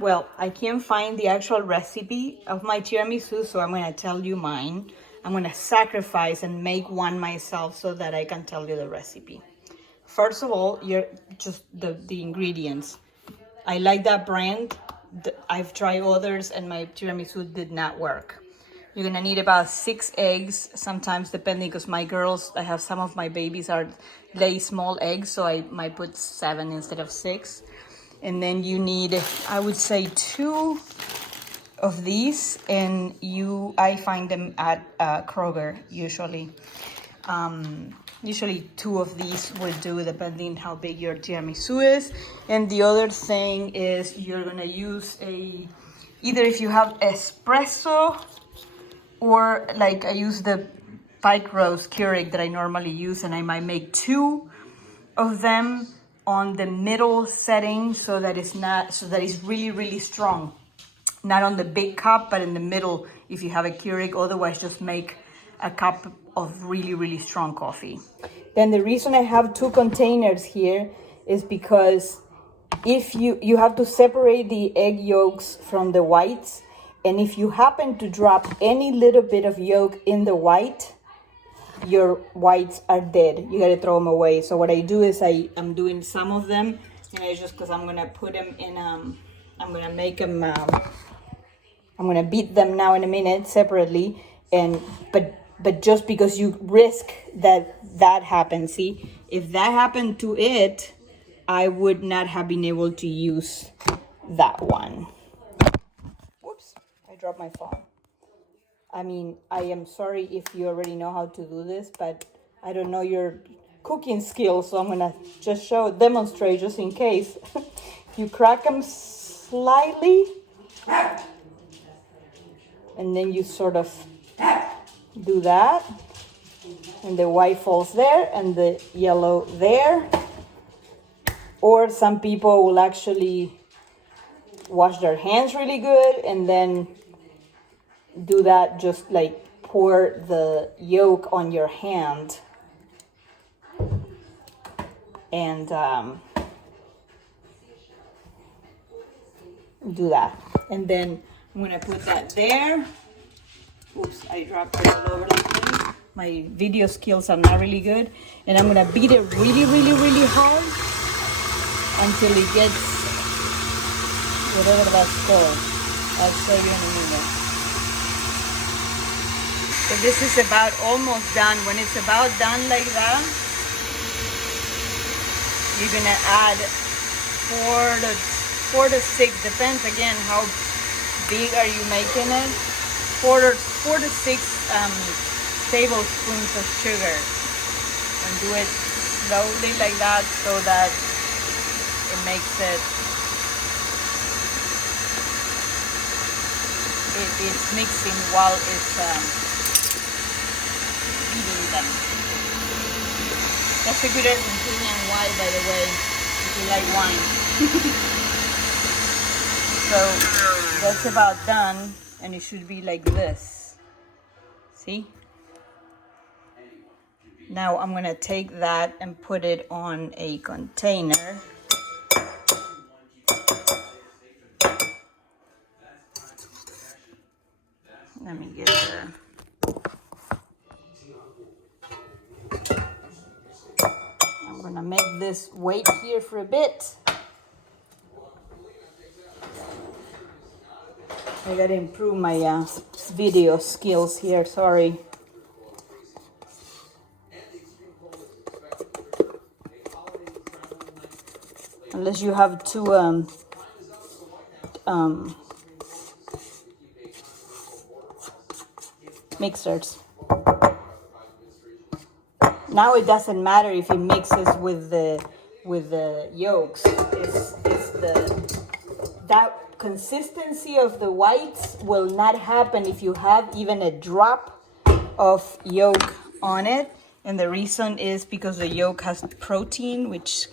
Well, I can't find the actual recipe of my tiramisu, so I'm going to tell you mine. I'm going to sacrifice and make one myself so that I can tell you the recipe. First of all, you're just the ingredients. I like that brand. I've tried others and my tiramisu did not work. You're gonna need about 6 eggs, sometimes depending, because my girls, I have some of my babies lay small eggs, so I might put 7 instead of 6. And then you need, I would say, 2 of these, and I find them at Kroger usually. Usually 2 of these will do, depending how big your tiramisu is. And the other thing is you're gonna use either if you have espresso, or like I use the pike roast Keurig that I normally use, and I might make 2 of them on the middle setting so that it's really, really strong. Not on the big cup, but in the middle if you have a Keurig. Otherwise, just make a cup of really, really strong coffee. Then the reason I have 2 containers here is because if you have to separate the egg yolks from the whites, and if you happen to drop any little bit of yolk in the white, your whites are dead. You gotta throw them away. So what I do is I'm doing some of them, and I just, because I'm gonna put them in, I'm gonna make them, I'm gonna beat them now in a minute separately, but just because you risk that happens. See, if that happened to it, I would not have been able to use that one. Whoops, I dropped my phone. I mean, I am sorry if you already know how to do this, but I don't know your cooking skills, so I'm gonna just demonstrate just in case. You crack them slightly, and then you sort of do that, and the white falls there and the yellow there. Or some people will actually wash their hands really good and then do that, just like pour the yolk on your hand and do that. And then I'm gonna put that there. Oops, I dropped it all over the place. My video skills are not really good. And I'm gonna beat it really, really, really hard until it gets whatever that's called. I'll show you in a minute. So this is about almost done. When it's about done like that, you're gonna add 4 to 6, depends again how big are you making it. 4 to 6 tablespoons of sugar, and do it slowly like that so that it makes it's mixing while it's eating them. That's a good Argentinian wine, by the way, if you like wine. So that's about done, and it should be like this. See? Now I'm gonna take that and put it on a container. Let me get I'm gonna make this wait here for a bit. I gotta improve my video skills here, sorry. Unless you have 2 mixers. Now it doesn't matter if it mixes with the yolks. It's that consistency of the whites will not happen if you have even a drop of yolk on it. And the reason is because the yolk has protein, which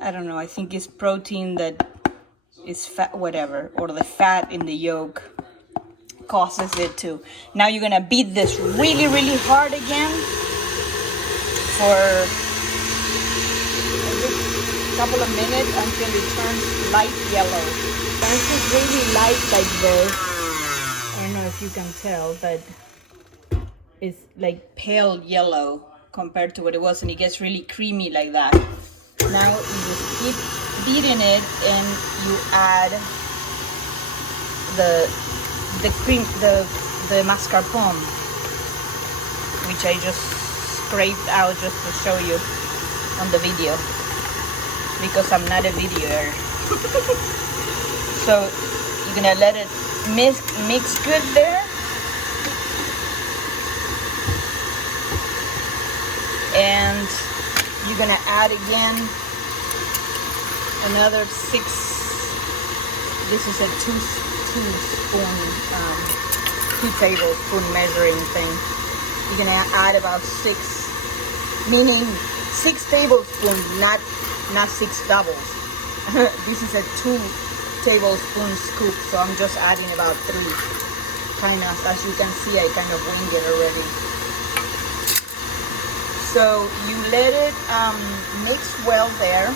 I don't know, I think it's protein that is fat, whatever, or the fat in the yolk causes it to. Now you're gonna beat this really, really hard again for a couple of minutes until it turns light yellow. That's just really light like this. I don't know if you can tell, but it's like pale yellow compared to what it was, and it gets really creamy like that. Now you just keep beating it, and you add the cream, the mascarpone, which I just scraped out just to show you on the video, because I'm not a videoer. So you're gonna let it mix good there. And you're gonna add again another 6. This is a 2 tablespoon measuring thing. You're gonna add about 6, meaning 6 tablespoons, not 6 doubles. This is a 2 tablespoon scoop, so I'm just adding about 3. Kind of, as you can see, I kind of winged it already. So you let it mix well there.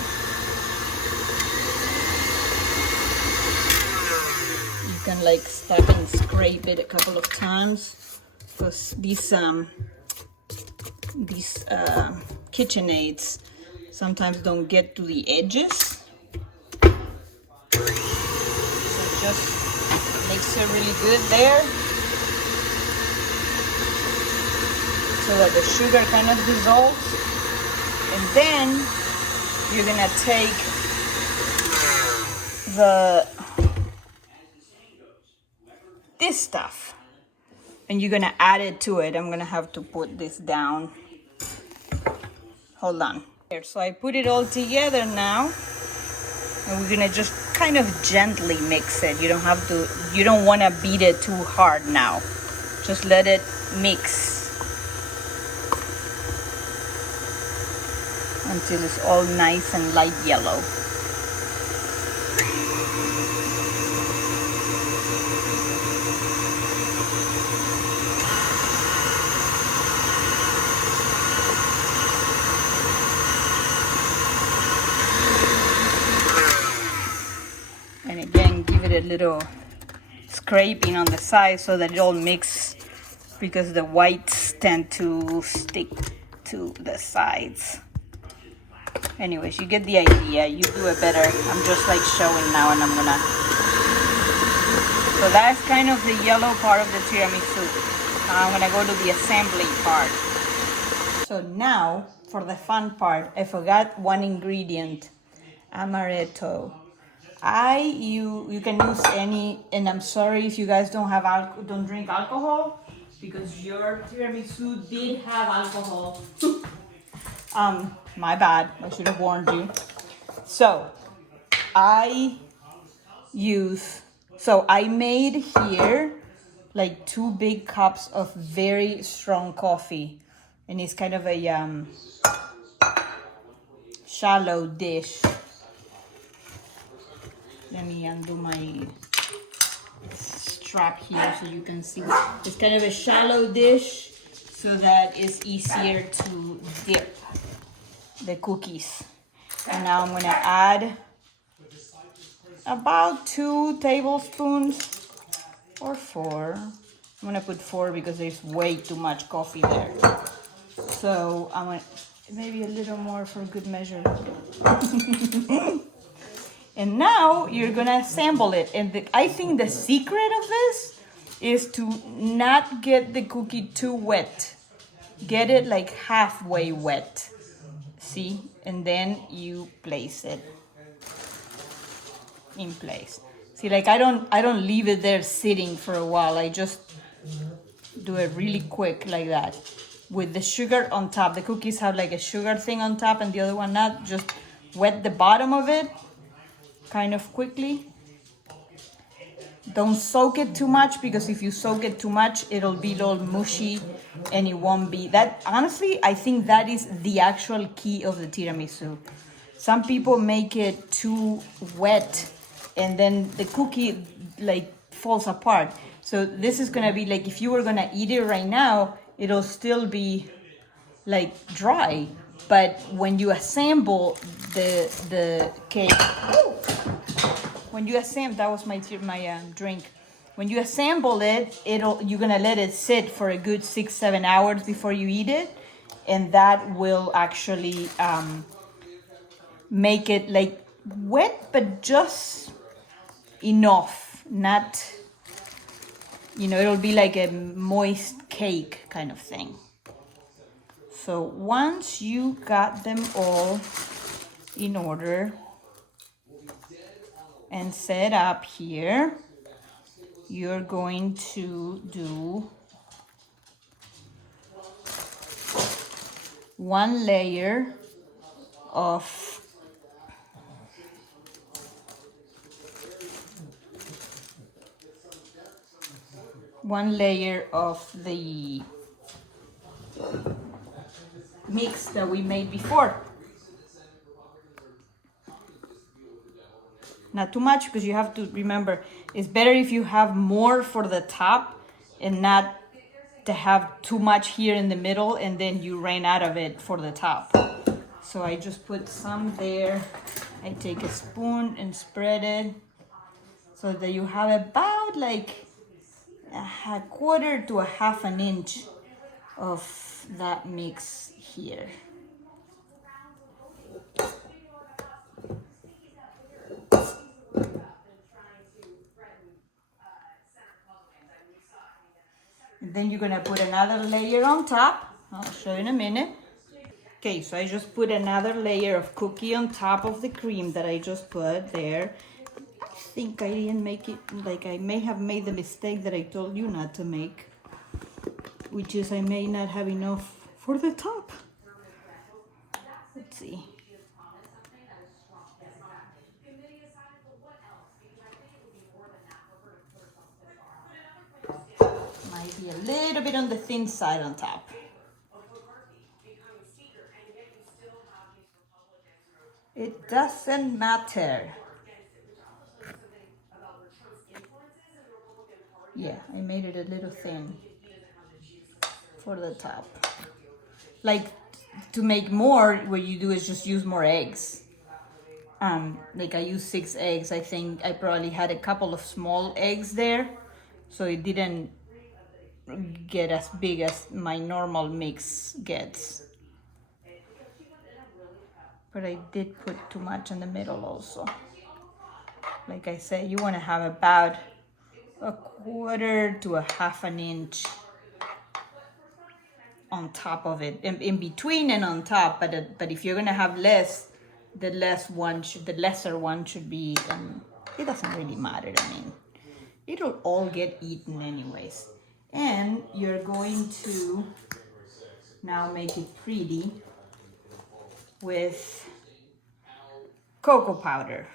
You can like stop and scrape it a couple of times, because these KitchenAids sometimes don't get to the edges. So just mix it really good there, so that the sugar kind of dissolves. And then you're gonna take this stuff and you're gonna add it to it. I'm gonna have to put this down. Hold on. Here, so I put it all together now, and we're gonna just kind of gently mix it. You don't wanna beat it too hard now. Just let it mix until it's all nice and light yellow. And again, give it a little scraping on the side so that it all mixes, because the whites tend to stick to the sides. Anyways, you get the idea. You do it better. I'm just like showing now, and I'm gonna. So that's kind of the yellow part of the tiramisu. Now I'm gonna go to the assembly part. So now for the fun part, I forgot one ingredient: amaretto. You can use any, and I'm sorry if you guys don't drink alcohol, because your tiramisu did have alcohol. My bad, I should have warned you. So I made here like 2 big cups of very strong coffee, and it's kind of a shallow dish. Let me undo my strap here so you can see. It's kind of a shallow dish, so that it's easier to dip the cookies. And now I'm gonna add about 2 tablespoons or 4. I'm gonna put 4 because there's way too much coffee there. So I'm gonna maybe a little more for good measure. And now you're gonna assemble it. And I think the secret of this is to not get the cookie too wet. Get it like halfway wet. See? And then you place it in place. See, like I don't leave it there sitting for a while. I just do it really quick like that. With the sugar on top. The cookies have like a sugar thing on top and the other one not. Just wet the bottom of it kind of quickly. Don't soak it too much, because if you soak it too much, it'll be all mushy and it won't be that. Honestly, I think that is the actual key of the tiramisu. Some people make it too wet and then the cookie like falls apart. So this is gonna be like, if you were gonna eat it right now, it'll still be like dry. But when you assemble the cake, when you assemble, that was my drink. When you assemble it, you're gonna let it sit for a good 6-7 hours before you eat it, and that will actually make it like wet, but just enough, not, it'll be like a moist cake kind of thing. So once you got them all in order and set up here, you're going to do one layer of the mix that we made before. Not too much, because you have to remember, it's better if you have more for the top and not to have too much here in the middle and then you ran out of it for the top. So I just put some there. I take a spoon and spread it so that you have about like a quarter to a half an inch of that mix here. And then you're gonna put another layer on top. I'll show you in a minute. Okay, so I just put another layer of cookie on top of the cream that I just put there. I think I didn't make it, like I may have made the mistake that I told you not to make, which is I may not have enough for the top. Let's see. Might be a little bit on the thin side on top. It doesn't matter. Yeah, I made it a little thin for the top. Like, to make more, what you do is just use more eggs. Like I used 6 eggs. I think I probably had a couple of small eggs there, so it didn't get as big as my normal mix gets. But I did put too much in the middle also. Like I said, you want to have about a quarter to a half an inch on top of it, in between and on top. But if you're gonna have less, the lesser one should be. It doesn't really matter. I mean, it'll all get eaten anyways. And you're going to now make it pretty with cocoa powder.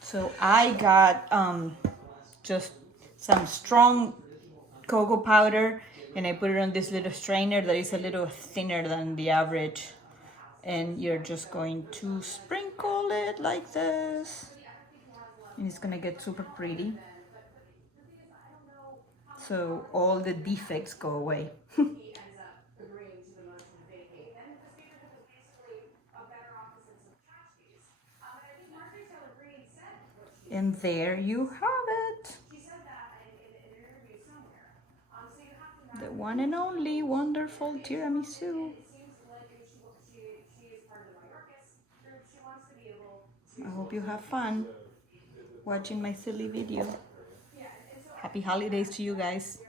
So I got just some strong cocoa powder, and I put it on this little strainer that is a little thinner than the average. And you're just going to sprinkle it like this. And it's gonna get super pretty. So all the defects go away. And there you have it. The one and only wonderful tiramisu. I hope you have fun watching my silly video. Happy holidays to you guys.